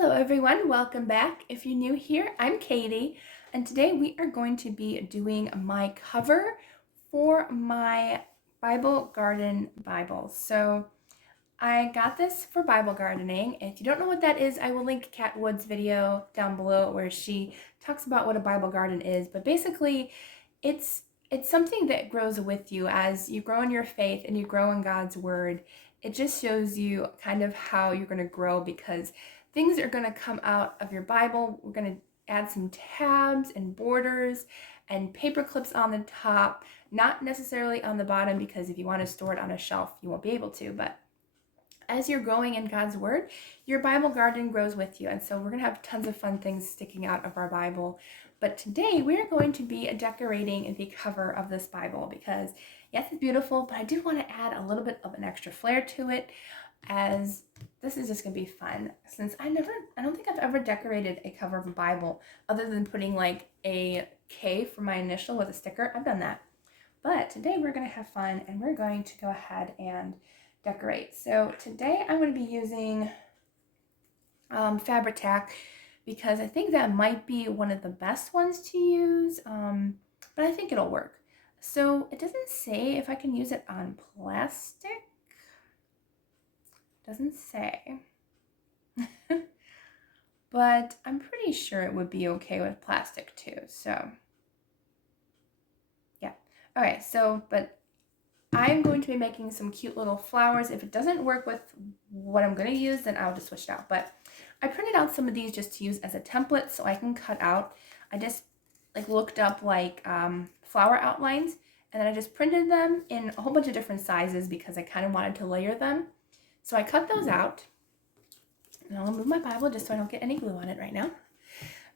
Hello everyone, welcome back. If you're new here, I'm Katie, and today we are going to be doing my cover for my Bible Garden Bible. So I got this for Bible gardening. If you don't know what that is, I will link Kat Wood's video down below where she talks about what a Bible garden is. But basically, it's something that grows with you as you grow in your faith and you grow in God's word. It just shows you kind of how you're going to grow because things are going to come out of your Bible. We're going to add some tabs and borders and paper clips on the top, not necessarily on the bottom because if you want to store it on a shelf, you won't be able to, but as you're growing in God's word, your Bible garden grows with you. And so we're going to have tons of fun things sticking out of our Bible. But today we're going to be decorating the cover of this Bible because yes, it's beautiful, but I do want to add a little bit of an extra flair to it as this is just going to be fun. Since I don't think I've ever decorated a cover of a Bible other than putting like a K for my initial with a sticker. I've done that. But today we're going to have fun and we're going to go ahead and decorate. So today I'm going to be using fabric tack because I think that might be one of the best ones to use, but I think it'll work. So it doesn't say if I can use it on plastic. Doesn't say. But I'm pretty sure it would be okay with plastic too. So yeah. All right. So, but I'm going to be making some cute little flowers. If it doesn't work with what I'm going to use, then I'll just switch it out. But I printed out some of these just to use as a template so I can cut out. I just looked up flower outlines and then I just printed them in a whole bunch of different sizes because I kind of wanted to layer them. So I cut those out. And I'll move my Bible just so I don't get any glue on it right now.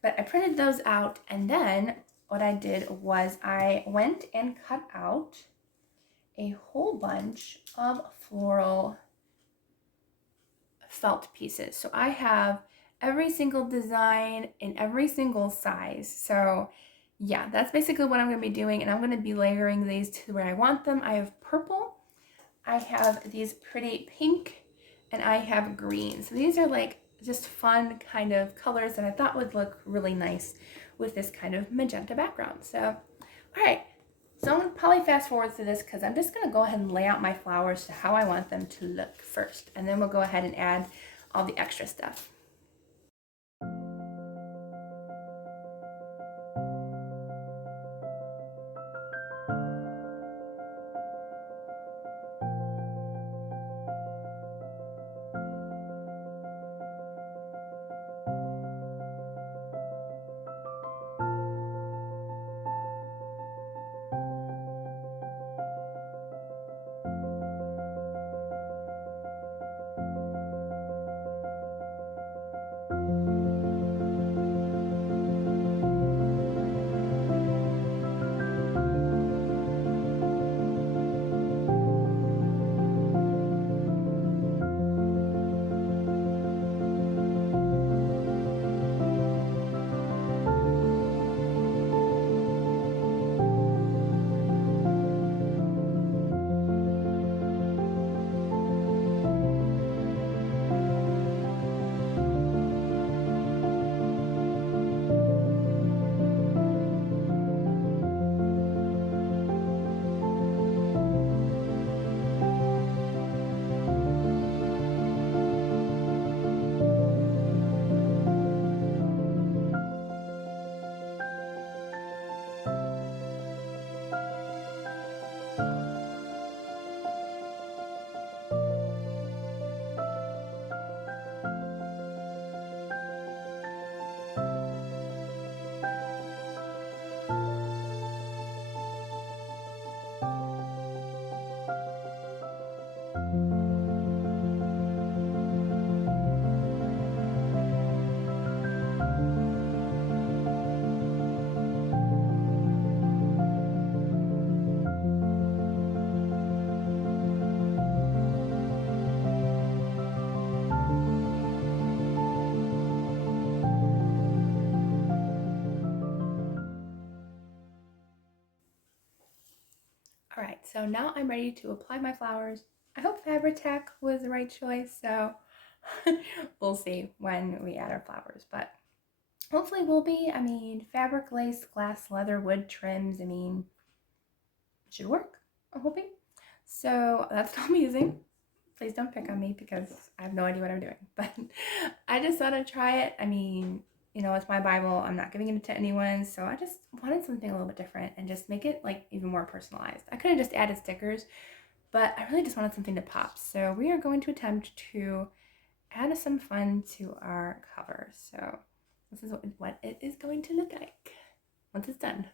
But I printed those out and then what I did was I went and cut out a whole bunch of floral felt pieces. So I have every single design in every single size. So yeah, that's basically what I'm going to be doing, and I'm going to be layering these to where I want them. I have purple, I have these pretty pink, and I have green. So these are like just fun kind of colors that I thought would look really nice with this kind of magenta background. So all right, so I'm going to probably fast forward through this because I'm just going to go ahead and lay out my flowers to how I want them to look first. And then we'll go ahead and add all the extra stuff. All right, so now I'm ready to apply my flowers. I hope fabric tack was the right choice. So We'll see when we add our flowers, but hopefully we'll be. I mean, fabric, lace, glass, leather, wood, trims. I mean, it should work, I'm hoping. So that's what I'm using. Please don't pick on me because I have no idea what I'm doing. But I just thought I'd try it. I mean, it's my Bible. I'm not giving it to anyone. So I just wanted something a little bit different and just make it like even more personalized. I could have just added stickers, but I really just wanted something to pop. So we are going to attempt to add some fun to our cover. So this is what it is going to look like once it's done.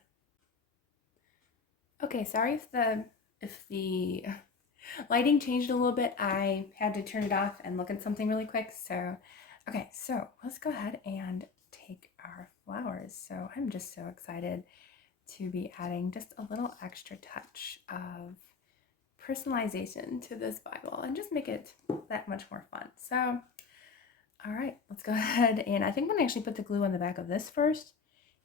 Okay, sorry if the lighting changed a little bit. I had to turn it off and look at something really quick. So, okay, so let's go ahead and take our flowers. So I'm just so excited to be adding just a little extra touch of personalization to this Bible and just make it that much more fun. So, all right, let's go ahead. And I think I'm gonna actually put the glue on the back of this first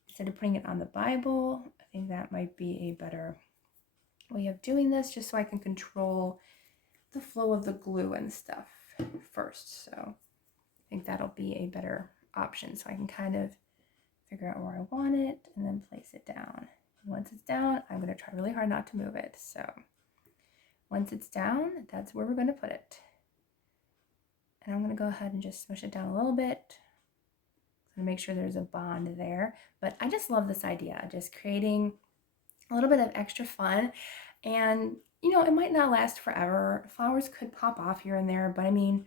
instead of putting it on the Bible. I think that might be a better way of doing this, just so I can control the flow of the glue and stuff first. So I think that'll be a better option, so I can kind of figure out where I want it and then place it down. And once it's down, I'm going to try really hard not to move it. So once it's down, that's where we're going to put it. And I'm going to go ahead and just smush it down a little bit to make sure there's a bond there. But I just love this idea, just creating a little bit of extra fun. And it might not last forever. Flowers could pop off here and there, but I mean,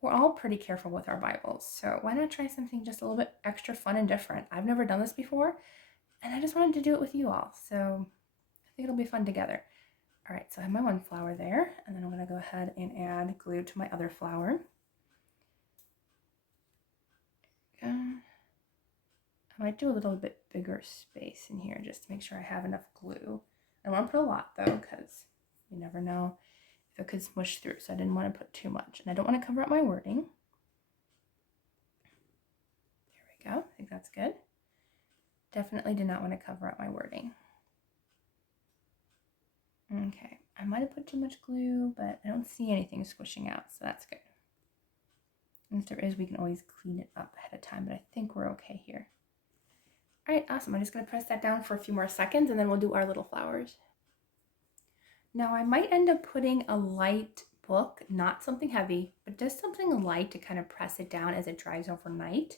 we're all pretty careful with our Bibles. So why not try something just a little bit extra fun and different? I've never done this before, and I just wanted to do it with you all. So I think it'll be fun together. All right, so I have my one flower there, and then I'm going to go ahead and add glue to my other flower. I might do a little bit bigger space in here just to make sure I have enough glue. I don't want to put a lot though, because you never know if it could smush through, so I didn't want to put too much. And I don't want to cover up my wording. There we go. I think that's good. Definitely did not want to cover up my wording. Okay, I might have put too much glue, but I don't see anything squishing out, so that's good. And if there is, we can always clean it up ahead of time, but I think we're okay here. All right, awesome. I'm just going to press that down for a few more seconds, and then we'll do our little flowers. Now I might end up putting a light book, not something heavy, but just something light to kind of press it down as it dries overnight,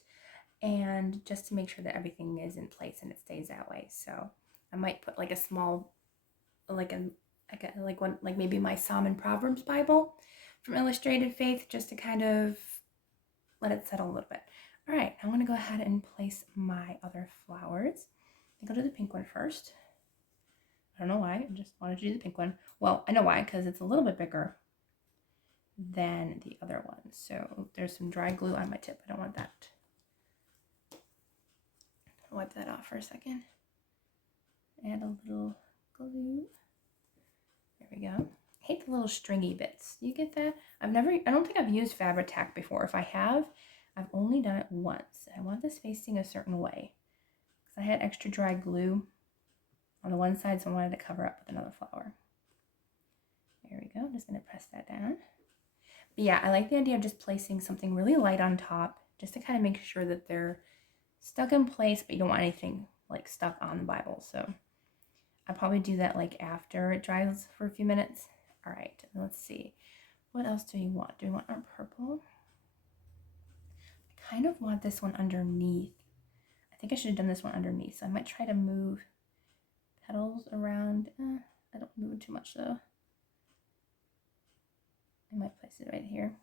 and just to make sure that everything is in place and it stays that way. So I might put like a small, like maybe my Psalm and Proverbs Bible from Illustrated Faith, just to kind of let it settle a little bit. All right, I want to go ahead and place my other flowers. I think I'll do the pink one first. I don't know why, I just wanted to do the pink one. Well, I know why, because it's a little bit bigger than the other one. So there's some dry glue on my tip. I don't want that. I'll wipe that off for a second. Add a little glue. There we go. I hate the little stringy bits. Do you get that? I don't think I've used Fabri-Tac before. If I have, I've only done it once. I want this facing a certain way, because I had extra dry glue on the one side, so I wanted to cover up with another flower. There we go. I'm just going to press that down. But yeah, I like the idea of just placing something really light on top, just to kind of make sure that they're stuck in place, but you don't want anything like stuck on the Bible. So I'll probably do that like after it dries for a few minutes. All right, let's see. What else do you want? Do we want our purple? I kind of want this one underneath. I think I should have done this one underneath, so I might try to move petals around. I don't move it too much though. I might place it right here.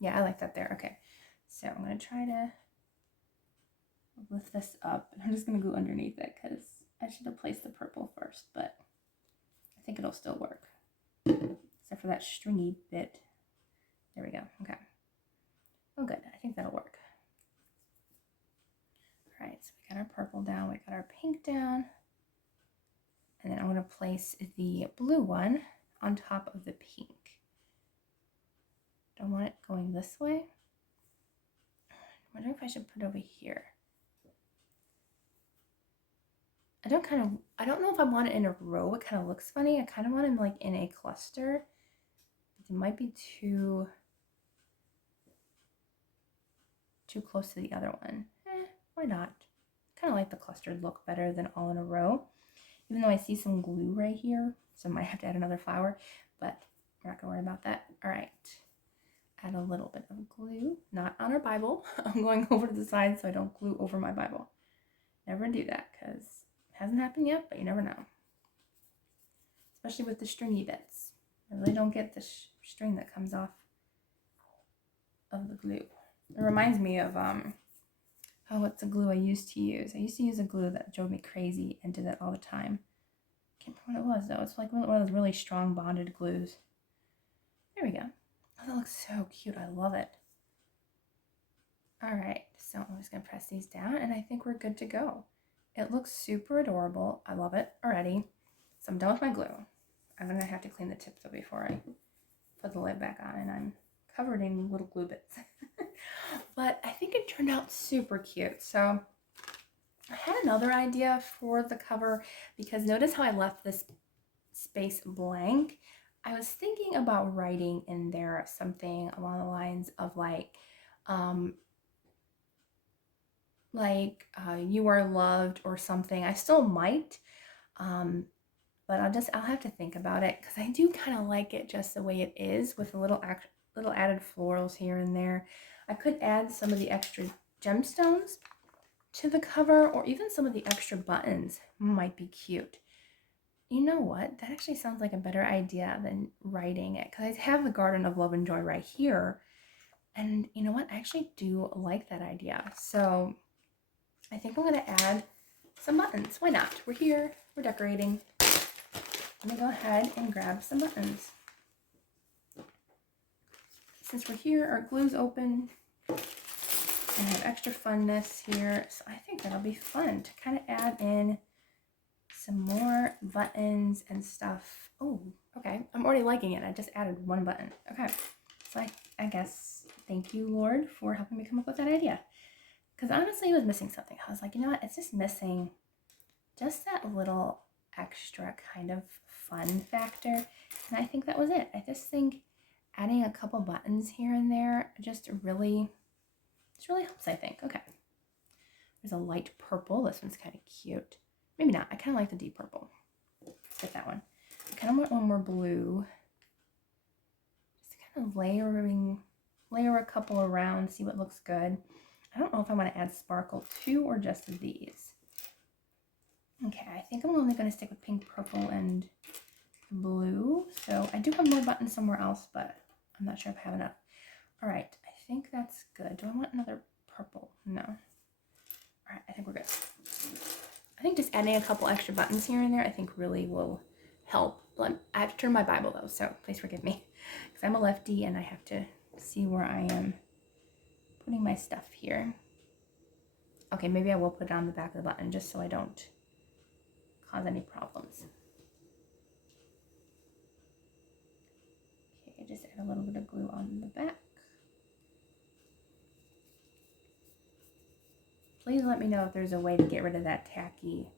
Yeah, I like that there. Okay, so I'm going to try to lift this up, and I'm just going to glue underneath it, because I should have placed the purple first, but I think it'll still work, except for that stringy bit. There we go. Okay. Oh, good. I think that'll work. All right, so we got our purple down, we got our pink down, and then I'm going to place the blue one on top of the pink. Don't want it going this way. I'm wondering if I should put it over here. I don't know if I want it in a row. It kind of looks funny. I kind of want them like in a cluster. It might be too too close to the other one. Why not? Kind of like the clustered look better than all in a row. Even though I see some glue right here, so I might have to add another flower, but we're not gonna worry about that. All right, add a little bit of glue, not on our Bible. I'm going over to the side so I don't glue over my Bible. Never do that because it hasn't happened yet, but you never know. Especially with the stringy bits. I really don't get the string that comes off of the glue. It reminds me of, oh, what's the glue I used to use? I used to use a glue that drove me crazy and did that all the time. Can't remember what it was though. It's like one of those really strong bonded glues. There we go. Oh, that looks so cute. I love it. All right, so I'm just gonna press these down and I think we're good to go. It looks super adorable. I love it already. So I'm done with my glue. I'm gonna have to clean the tip though before I put the lid back on, and I'm covered in little glue bits. But I think it turned out super cute. So I had another idea for the cover because notice how I left this space blank. I was thinking about writing in there something along the lines of you are loved or something. I still might, but I'll have to think about it because I do kind of like it just the way it is with a little added florals here and there. I could add some of the extra gemstones to the cover, or even some of the extra buttons might be cute. You know what? That actually sounds like a better idea than writing it, because I have the Garden of Love and Joy right here. And you know what? I actually do like that idea. So I think I'm going to add some buttons. Why not? We're here. We're decorating. Let me go ahead and grab some buttons. Since we're here, our glue's open, and I have extra funness here, so I think that'll be fun to kind of add in some more buttons and stuff. Oh, okay. I'm already liking it. I just added one button. Okay. So I guess thank you, Lord, for helping me come up with that idea. Because honestly, it was missing something. I was like, you know what? It's just missing just that little extra kind of fun factor. And I think that was it. I just think adding a couple buttons here and there just really helps, I think. Okay. There's a light purple. This one's kind of cute. Maybe not. I kind of like the deep purple. Get that one. I kind of want one more blue. Just kind of layer a couple around, see what looks good. I don't know if I want to add sparkle too or just these. Okay, I think I'm only going to stick with pink, purple, and blue. So I do have more buttons somewhere else, but I'm not sure if I have enough. All right, I think that's good. Do I want another purple? No. All right, I think we're good. I think just adding a couple extra buttons here and there, I think really will help. I have to turn my Bible though, so please forgive me, because I'm a lefty and I have to see where I am putting my stuff here. Okay, maybe I will put it on the back of the button just so I don't cause any problems. Okay, just add a little bit of glue on the back. Please let me know if there's a way to get rid of that tacky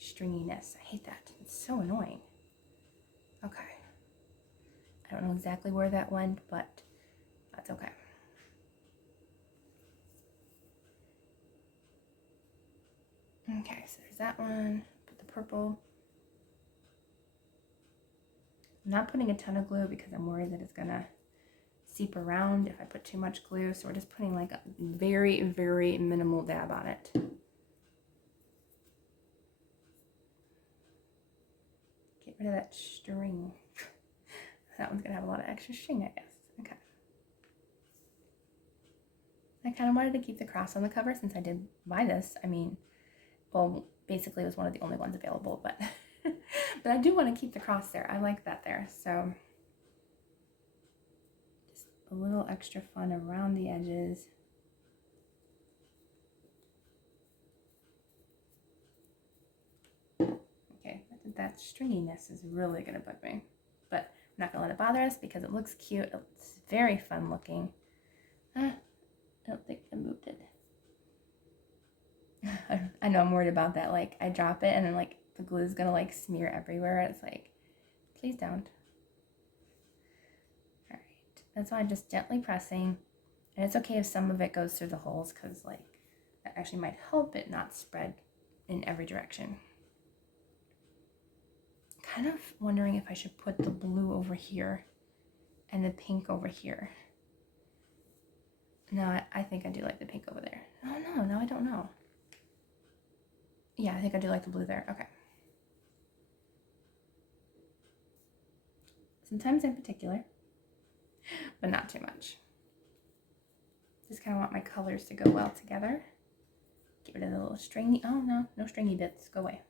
stringiness. I hate that. It's so annoying. Okay. I don't know exactly where that went, but that's okay. Okay, so there's that one. Put the purple. I'm not putting a ton of glue because I'm worried that it's gonna seep around if I put too much glue. So we're just putting like a very, very minimal dab on it. Get rid of that string. That one's gonna have a lot of extra string, I guess. Okay. I kind of wanted to keep the cross on the cover since I did buy this. I mean, well, basically it was one of the only ones available, but but I do want to keep the cross there. I like that there. So just a little extra fun around the edges. Okay, that stringiness is really going to bug me, but I'm not going to let it bother us because it looks cute. It's very fun looking. I don't think I moved it. I know I'm worried about that. Like I drop it and then like the glue is gonna like smear everywhere. It's like, please don't. All right, that's why I'm just gently pressing. And it's okay if some of it goes through the holes, because like that actually might help it not spread in every direction. Kind of wondering if I should put the blue over here and the pink over here. No, I think I do like the pink over there. Oh no, no, I don't know. Yeah, I think I do like the blue there. Okay. Sometimes in particular, but not too much. Just kind of want my colors to go well together. Get rid of the little stringy, oh no, no stringy bits, go away.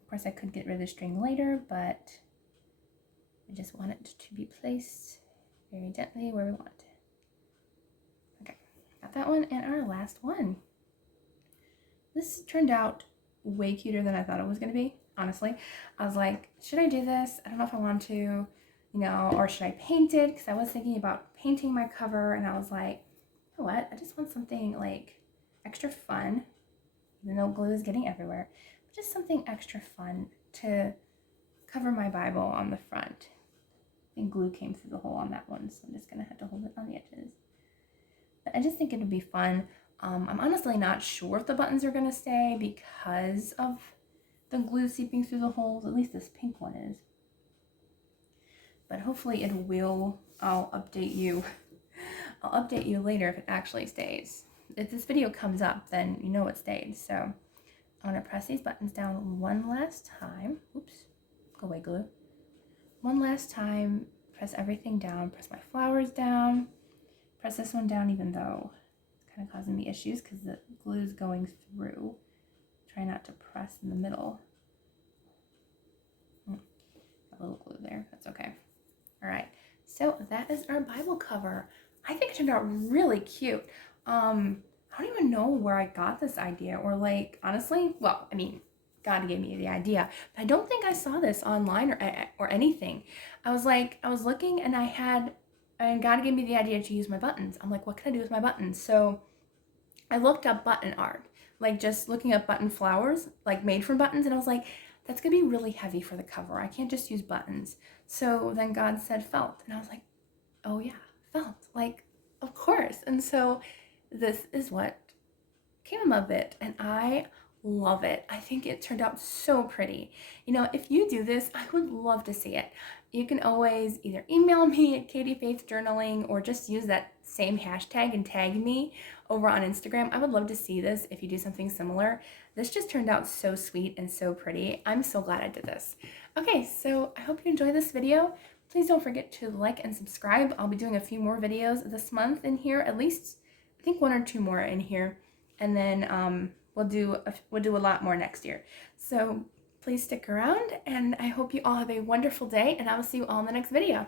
Of course I could get rid of the string later, but I just want it to be placed very gently where we want it. Okay, got that one, and our last one. This turned out way cuter than I thought it was gonna be, honestly. I was like, should I do this? I don't know if I want to, you know, or should I paint it? Because I was thinking about painting my cover, and I was like, you know what? I just want something like extra fun, even though glue is getting everywhere, but just something extra fun to cover my Bible on the front. I think glue came through the hole on that one, so I'm just gonna have to hold it on the edges. But I just think it would be fun. I'm honestly not sure if the buttons are gonna stay because of the glue seeping through the holes. At least this pink one is. But hopefully it will. I'll update you. I'll update you later if it actually stays. If this video comes up, then you know it stayed. So I'm gonna press these buttons down one last time. Oops, go away glue. One last time, press everything down, press my flowers down, press this one down even though it's kind of causing me issues because the glue is going through. Try not to press in the middle. Got a little glue there, that's okay. All right, so that is our Bible cover. I think it turned out really cute. I don't even know where I got this idea, or like, honestly, well, I mean, God gave me the idea, but I don't think I saw this online or anything. I was looking and God gave me the idea to use my buttons. I'm like, what can I do with my buttons? So I looked up button art, like just looking up button flowers, like made from buttons, and I was like, that's gonna be really heavy for the cover. I can't just use buttons. So then God said felt, and I was like, oh yeah, felt, like, of course. And so this is what came of it, and I love it. I think it turned out so pretty. You know, if you do this, I would love to see it. You can always either email me at katiefaithjournaling or just use that same hashtag and tag me over on Instagram. I would love to see this if you do something similar. This just turned out so sweet and so pretty. I'm so glad I did this. Okay, so I hope you enjoyed this video. Please don't forget to like and subscribe. I'll be doing a few more videos this month in here, at least I think 1 or 2 more in here. And then we'll do a lot more next year. So please stick around, and I hope you all have a wonderful day, and I will see you all in the next video.